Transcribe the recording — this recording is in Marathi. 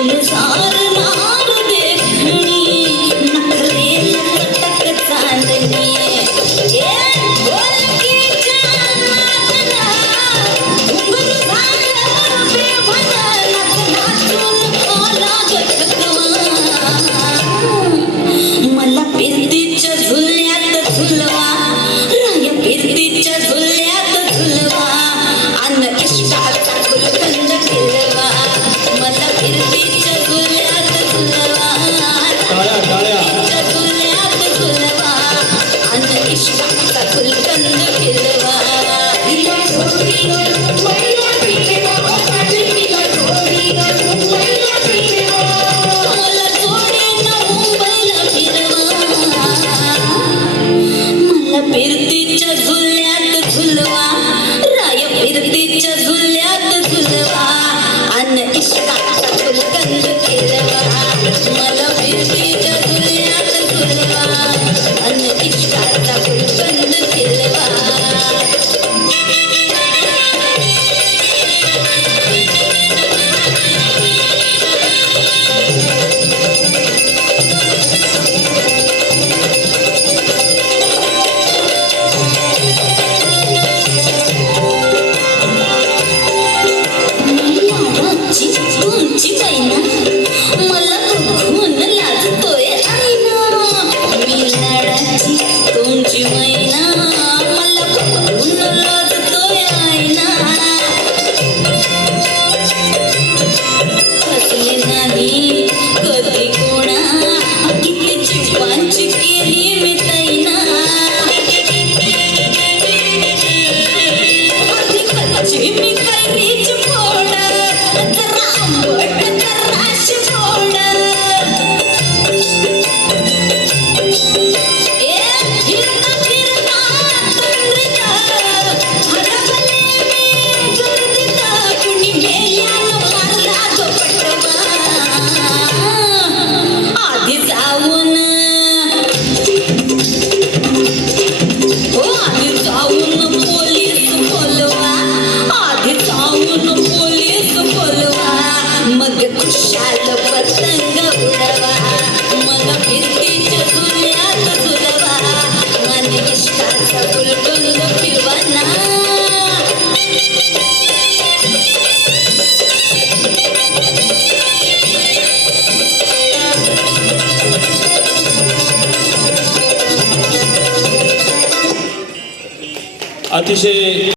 गुलजार मार देखणी नखरे लटक चांदणी ए बोलकीच्या नातना घुंगरू झालं बेभन नाचून आला गठवा मला फिरतीच्या झुल्यात झुलवा राय फिरतीच्या झुल्यात झुलवा अन इष्टाचा गुलकंद फिरवा मला फिरतीच्या झुल्यात झुलवा फिरतीच्या झुल्यात झुलवा अन इष्टाचा गुलकंद फिरवा मला जोडीनं मुंबईला फिरवा मला फिरतीच्या झुल्यात झुलवा राय फिरतीच्या झुल्यात झुलवा अन इष्टाचा गुलकंद फिरवा मला फिरतीच्या झुल्यात झुलवा अन इष्टाचा गुलकंद फिरवा तुमची मैना मला बघून लाजतोय आईना मी लाडाची तुमची मैना मला बघून लाजतोय आईना फसले नाही कधी कोणा किती जीवांची केली मी तैना कच्ची मी कैरीच फोड जरा आंबट जराशी फोड ए फिरता फिरता तुंडीत हरपले मी गर्दीत कुणी मेल्यानं मारला तो पटवा आधी जाऊन आधी जाऊन पोलीस बोलवा आधी जाऊन पोलीस बोलवा मग खुशाल पतंग उडवा मला फिरतीच्या झुल्यात झुलवा मन इष्टाचा गुलकंद फिरवा ना अतिशय